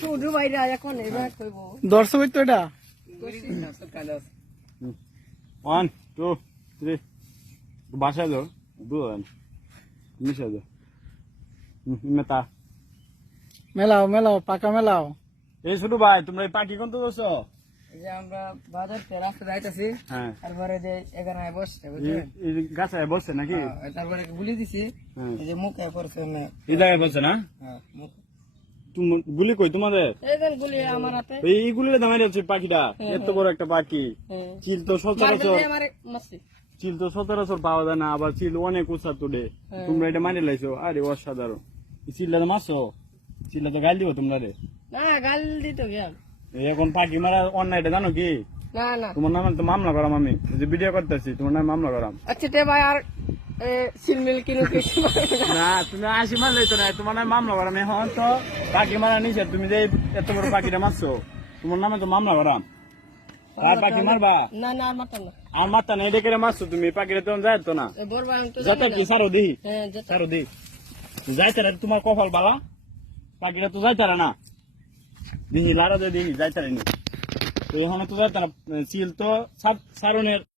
শুধু বাইরে এখন এবার কইব দর্শক তো এটা 1 2 3 বাসা দাও দুন মিশা দাও মেতা মেলাও মেলাও পাকা মেলাও। এই ছোট ভাই তোমরা এই পাখি কোন তো বসো? এই যে আমরা বাজার থেকে রাস্তা যাইতাছি, হ্যাঁ তারপরে যে এখানে বসছে এই গাছে বসছে নাকি? তারপরে গুলি দিছি, এই যে মুখে পড়ছে না, এই জায়গায় বসছে না? তুমি গুলি কই তোমাদের? এই যে গুলি আমার হাতে, এই গুলি দাঁড়িয়ে যাচ্ছে পাখিটা, এত বড় একটা পাখি। চিল তো সচরাচর চিল তো সচরাচর পাওয়া যায় না, আবার চিল অনেক উঁচা তোলে। তোমরা এটা মানি লাইছো, আরে অসাধারণ। চিল্লা তো মারছো, চিল্লা তো গাল দিব তোমরা রে। না গাল দিত গিয়া এখন পাখি মারা অন্যায়টা জানো কি? না না তোমার নামে তো মামলা করাম, আমি যে ভিডিও করতেছি তোমার নামে মামলা করাম। আচ্ছা তে ভাই আর সিলমিল কিনো কিছু না তুমি 80 মারলে তো না, তোমার নামে মামলা করাম। এখন তো পাখি মারা নিচে, তুমি যে এত বড় পাখিটা মারছো, তোমার নামে তো মামলা করাম। আর পাখি মারবা না না আর মারতাম না, আর মারতা না, এটা করে মারছো তুমি পাখিটা, তখন যায় তো না বলবা আমি তো যাতে কি সারো দিই, হ্যাঁ যেটা সারো দিই যাইতে তোমার কপাল বালা, পাখিটা তো যাইতে না দিহি লাড়া দিয়ে দিহি যাইতে নি, এখন তো যাইতে না। চিল তো সারনের